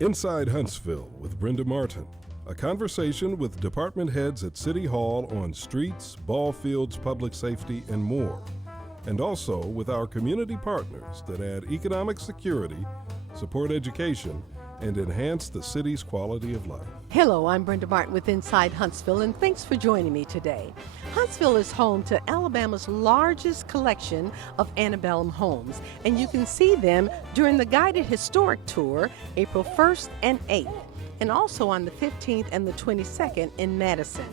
Inside Huntsville with Brenda Martin, a conversation with department heads at City Hall on streets, ball fields, public safety, and more. And also with our community partners that add economic security, support education, and enhance the city's quality of life. Hello, I'm Brenda Martin with Inside Huntsville, and thanks for joining me today. Huntsville is home to Alabama's largest collection of antebellum homes, and you can see them during the guided historic tour April 1st and 8th, and also on the 15th and the 22nd in Madison.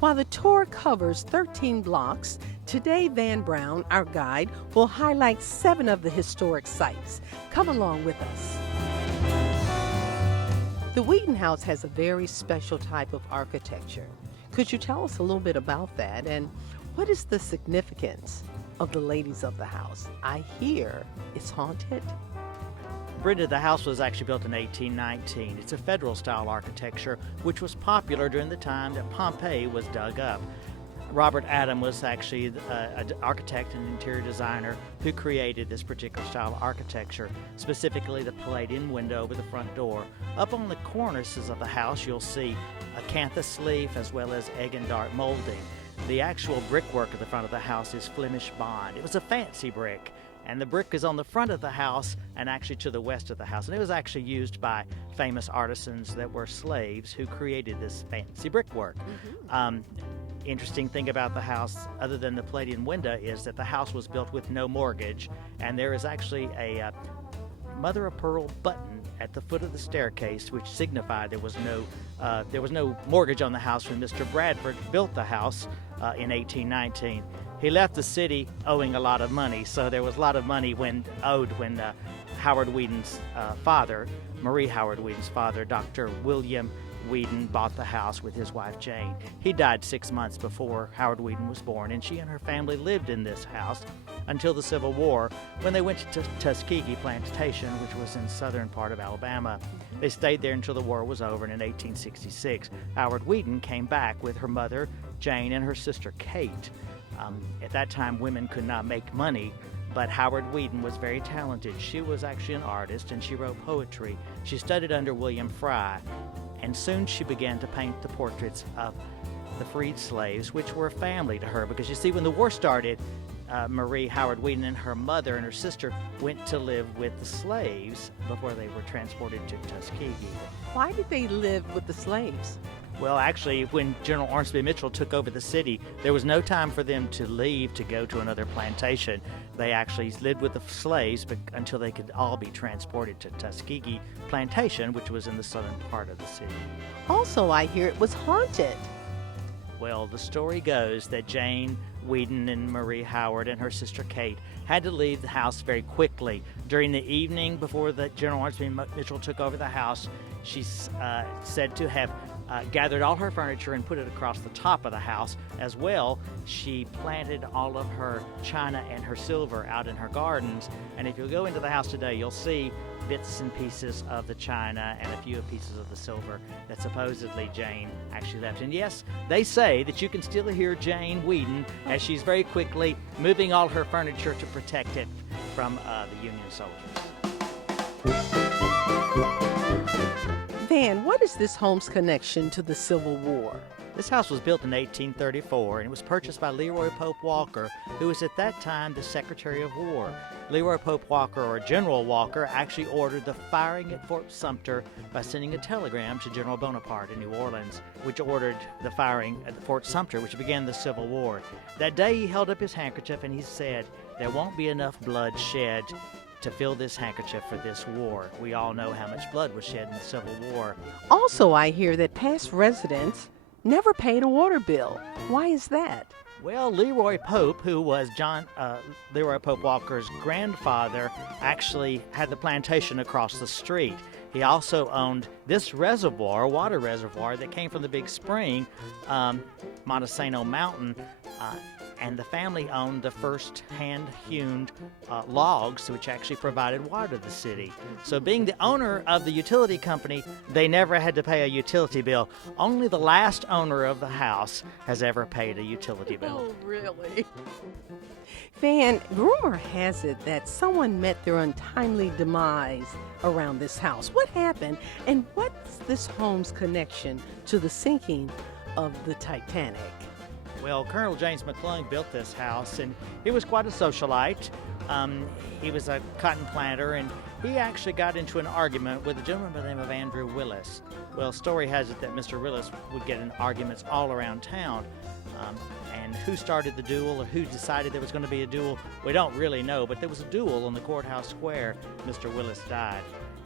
While the tour covers 13 blocks, today Van Brown, our guide, will highlight 7 of the historic sites. Come along with us. The Whedon House has a very special type of architecture. Could you tell us a little bit about that, and what is the significance of the ladies of the house? I hear it's haunted. Brenda, the house was actually built in 1819. It's a federal-style architecture, which was popular during the time that Pompeii was dug up. Robert Adam was actually an architect and interior designer who created this particular style of architecture, specifically the Palladian window over the front door. Up on the cornices of the house, you'll see acanthus leaf as well as egg and dart molding. The actual brickwork of the front of the house is Flemish bond. It was a fancy brick, and the brick is on the front of the house and actually to the west of the house. And it was actually used by famous artisans that were slaves who created this fancy brickwork. Interesting thing about the house, other than the Palladian window, is that the house was built with no mortgage, and there is actually a mother of pearl button at the foot of the staircase, which signified there was no mortgage on the house when Mr. Bradford built the house in 1819. He left the city owing a lot of money, so there was a lot of money owed when Howard Whedon's father, Marie Howard Whedon's father, Dr. William Whedon, bought the house with his wife Jane. He died 6 months before Howard Whedon was born, and she and her family lived in this house until the Civil War, when they went to Tuskegee Plantation, which was in southern part of Alabama. They stayed there until the war was over, and in 1866, Howard Whedon came back with her mother, Jane, and her sister, Kate. At that time, women could not make money, but Howard Whedon was very talented. She was actually an artist, and she wrote poetry. She studied under William Fry, and soon she began to paint the portraits of the freed slaves, which were a family to her, because you see, when the war started, Marie Howard Whedon and her mother and her sister went to live with the slaves before they were transported to Tuskegee. Why did they live with the slaves? Well, actually, when General Ormsby Mitchell took over the city, there was no time for them to leave to go to another plantation. They actually lived with the slaves until they could all be transported to Tuskegee Plantation, which was in the southern part of the city. Also, I hear it was haunted. Well, the story goes that Jane Whedon and Marie Howard and her sister Kate had to leave the house very quickly. During the evening before the General Ormsby Mitchell took over the house, she's said to have gathered all her furniture and put it across the top of the house. As well, she planted all of her china and her silver out in her gardens. And if you'll go into the house today, you'll see bits and pieces of the china and a few pieces of the silver that supposedly Jane actually left. And yes, they say that you can still hear Jane Whedon as she's very quickly moving all her furniture to protect it from the Union soldiers. Van, what is this home's connection to the Civil War? This house was built in 1834, and it was purchased by Leroy Pope Walker, who was at that time the Secretary of War. Leroy Pope Walker, or General Walker, actually ordered the firing at Fort Sumter by sending a telegram to General Bonaparte in New Orleans, which ordered the firing at Fort Sumter, which began the Civil War. That day he held up his handkerchief and he said, "There won't be enough blood shed to fill this handkerchief for this war." We all know how much blood was shed in the Civil War. Also, I hear that past residents never paid a water bill. Why is that? Well, Leroy Pope, who was Leroy Pope Walker's grandfather, actually had the plantation across the street. He also owned this reservoir, water reservoir, that came from the big spring, Montesano Mountain. and the family owned the first hand-hewn logs, which actually provided water to the city. So being the owner of the utility company, they never had to pay a utility bill. Only the last owner of the house has ever paid a utility bill. Oh, really? Van, rumor has it that someone met their untimely demise around this house. What happened, and what's this home's connection to the sinking of the Titanic? Well, Colonel James McLean built this house, and he was quite a socialite. He was a cotton planter, and he actually got into an argument with a gentleman by the name of Andrew Willis. Well, story has it that Mr. Willis would get in arguments all around town. And who started the duel or who decided there was going to be a duel, we don't really know, but there was a duel on the courthouse square. Mr. Willis died.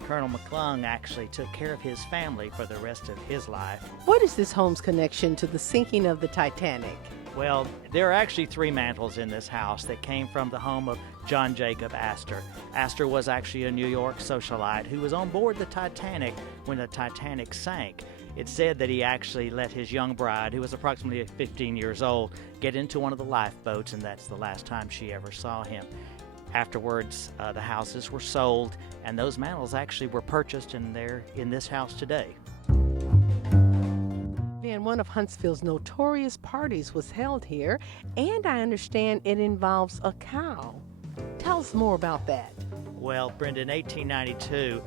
Colonel McClung actually took care of his family for the rest of his life. What is this home's connection to the sinking of the Titanic? Well, there are actually 3 mantles in this house that came from the home of John Jacob Astor. Astor was actually a New York socialite who was on board the Titanic when the Titanic sank. It's said that he actually let his young bride, who was approximately 15 years old, get into one of the lifeboats, and that's the last time she ever saw him. Afterwards, the houses were sold, and those mantles actually were purchased, and they're in this house today. And one of Huntsville's notorious parties was held here, and I understand it involves a cow. Tell us more about that. Well, Brenda, in 1892,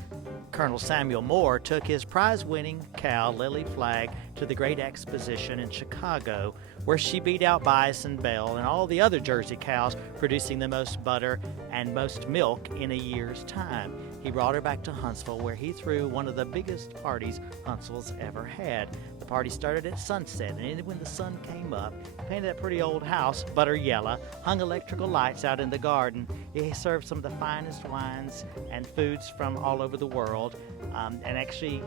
Colonel Samuel Moore took his prize-winning cow, Lily Flag, to the Great Exposition in Chicago, where she beat out Bison Bell and all the other Jersey cows, producing the most butter and most milk in a year's time. He brought her back to Huntsville, where he threw one of the biggest parties Huntsville's ever had. The party started at sunset and ended when the sun came up. He painted that pretty old house butter yellow, hung electrical lights out in the garden. He served some of the finest wines and foods from all over the world. And actually,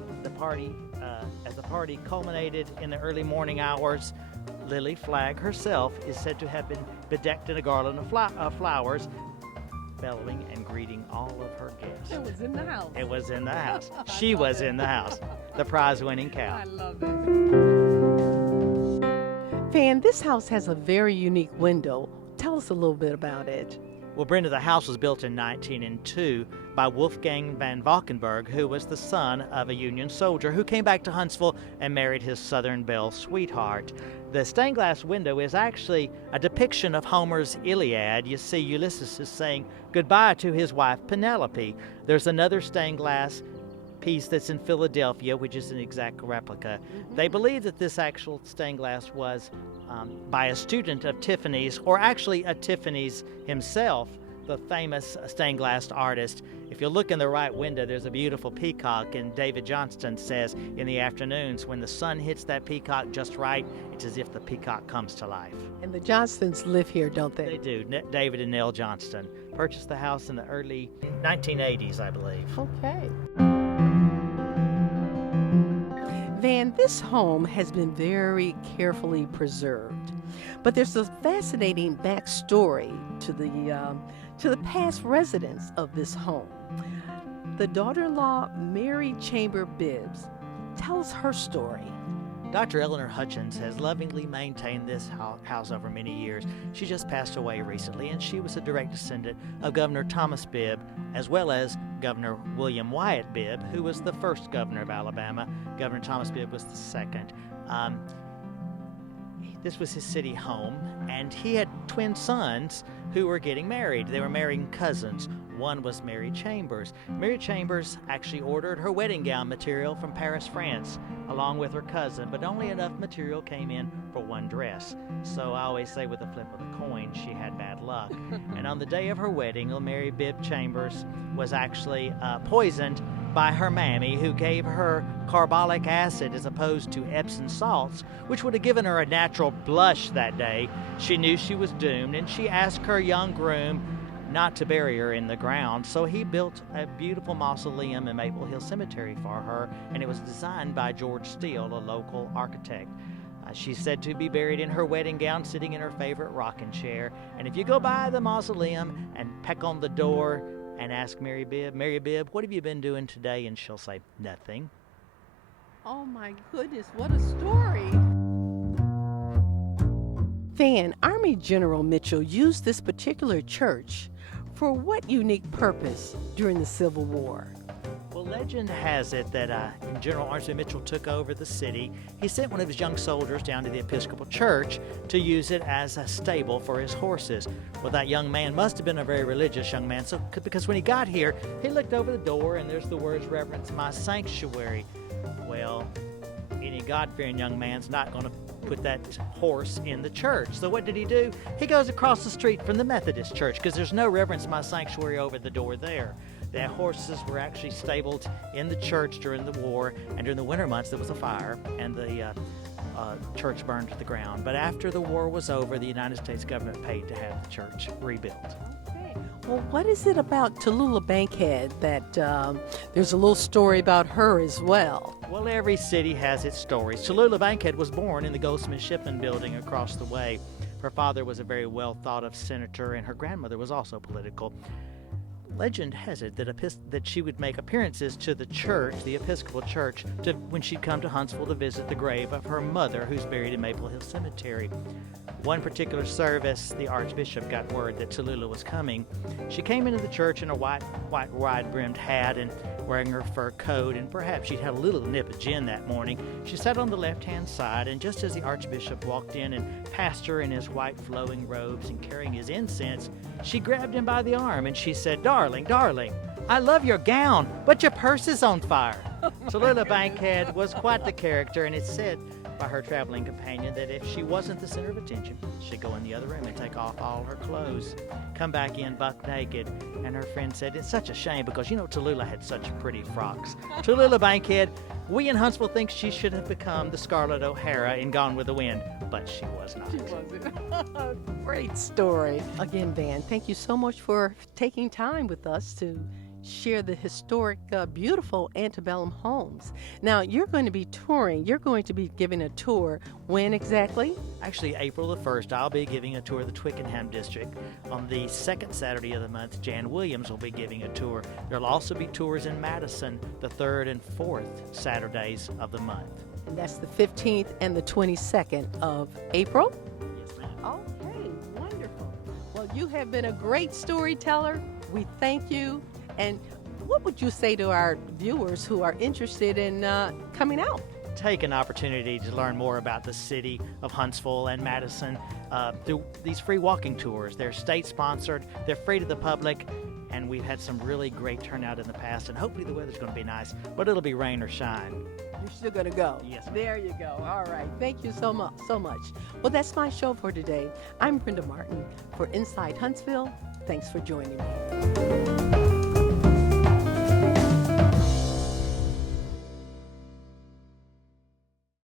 as the party culminated in the early morning hours, Lily Flagg herself is said to have been bedecked in a garland of flowers, bellowing and greeting all of her guests. It was in the house. It was in the house. She was in the house. The prize-winning cow. I love it. Van, this house has a very unique window. Tell us a little bit about it. Well, Brenda, the house was built in 1902 by Wolfgang van Valkenburg, who was the son of a Union soldier who came back to Huntsville and married his Southern Belle sweetheart. The stained glass window is actually a depiction of Homer's Iliad. You see Ulysses is saying goodbye to his wife Penelope. There's another stained glass piece that's in Philadelphia, which is an exact replica. They believe that this actual stained glass was by a student of Tiffany's, or actually a Tiffany's himself, the famous stained glass artist. If you look in the right window, there's a beautiful peacock, and David Johnston says in the afternoons when the sun hits that peacock just right, it's as if the peacock comes to life. And the Johnstons live here, don't they? They do. David and Nell Johnston purchased the house in the early 1980s, I believe. Okay. Van, this home has been very carefully preserved, but there's a fascinating backstory to the past residents of this home. The daughter-in-law, Mary Chamber Bibbs, tells her story. Dr. Eleanor Hutchins has lovingly maintained this house over many years. She just passed away recently, and she was a direct descendant of Governor Thomas Bibb, as well as Governor William Wyatt Bibb, who was the first governor of Alabama. Governor Thomas Bibb was the second. This was his city home, and he had twin sons who were getting married. They were marrying cousins. One was Mary Chambers. Mary Chambers actually ordered her wedding gown material from Paris, France, along with her cousin, but only enough material came in for one dress. So I always say with a flip of the coin, she had bad luck. And on the day of her wedding, Mary Bibb Chambers was actually poisoned by her mammy, who gave her carbolic acid as opposed to Epsom salts, which would have given her a natural blush that day. She knew she was doomed, and she asked her young groom not to bury her in the ground, so he built a beautiful mausoleum in Maple Hill Cemetery for her, and it was designed by George Steele, a local architect. She's said to be buried in her wedding gown, sitting in her favorite rocking chair. And if you go by the mausoleum and peck on the door and ask Mary Bibb, what have you been doing today? And she'll say, nothing. Oh my goodness, what a story. Van, Army General Mitchell used this particular church for what unique purpose during the Civil War? Well, legend has it that when General Armstrong Mitchell took over the city, he sent one of his young soldiers down to the Episcopal Church to use it as a stable for his horses. Well, that young man must have been a very religious young man, because when he got here, he looked over the door and there's the words, "Reverence my sanctuary." Well, any God-fearing young man's not going to put that horse in the church. So what did he do? He goes across the street from the Methodist church, because there's no "Reverence my sanctuary" over the door there. The horses were actually stabled in the church during the war, and during the winter months there was a fire and the church burned to the ground. But after the war was over, the United States government paid to have the church rebuilt. Okay. Well, what is it about Tallulah Bankhead that there's a little story about her as well? Well, every city has its stories. Tallulah Bankhead was born in the Goldsmith Shipman building across the way. Her father was a very well thought of senator, and her grandmother was also political. Legend has it that she would make appearances to the church, the Episcopal Church, when she'd come to Huntsville to visit the grave of her mother, who's buried in Maple Hill Cemetery. One particular service, the Archbishop got word that Tallulah was coming. She came into the church in a white wide-brimmed hat and wearing her fur coat, and perhaps she'd had a little nip of gin that morning. She sat on the left-hand side, and just as the Archbishop walked in and passed her in his white flowing robes and carrying his incense, she grabbed him by the arm and she said, "Darling, darling, I love your gown, but your purse is on fire." Tallulah Bankhead was quite the character, and it's said by her traveling companion that if she wasn't the center of attention, she'd go in the other room and take off all her clothes, come back in buck naked. And her friend said, "It's such a shame because, Tallulah had such pretty frocks." Tallulah Bankhead, we in Huntsville think she should have become the Scarlett O'Hara in Gone with the Wind, but she was not. She wasn't. Great story. Again, Van, thank you so much for taking time with us to share the historic, beautiful antebellum homes. Now, you're going to be touring. You're going to be giving a tour. When exactly? Actually, April the 1st, I'll be giving a tour of the Twickenham district. On the second Saturday of the month, Jan Williams will be giving a tour. There'll also be tours in Madison the 3rd and 4th Saturdays of the month. And that's the 15th and the 22nd of April? Yes, ma'am. Okay, wonderful. Well, you have been a great storyteller. We thank you. And what would you say to our viewers who are interested in coming out? Take an opportunity to learn more about the city of Huntsville and Madison through these free walking tours. They're state-sponsored, they're free to the public, and we've had some really great turnout in the past, and hopefully the weather's going to be nice, but it'll be rain or shine. You're still going to go? Yes, ma'am. There you go. All right. Thank you so much. Well, that's my show for today. I'm Brenda Martin for Inside Huntsville. Thanks for joining me.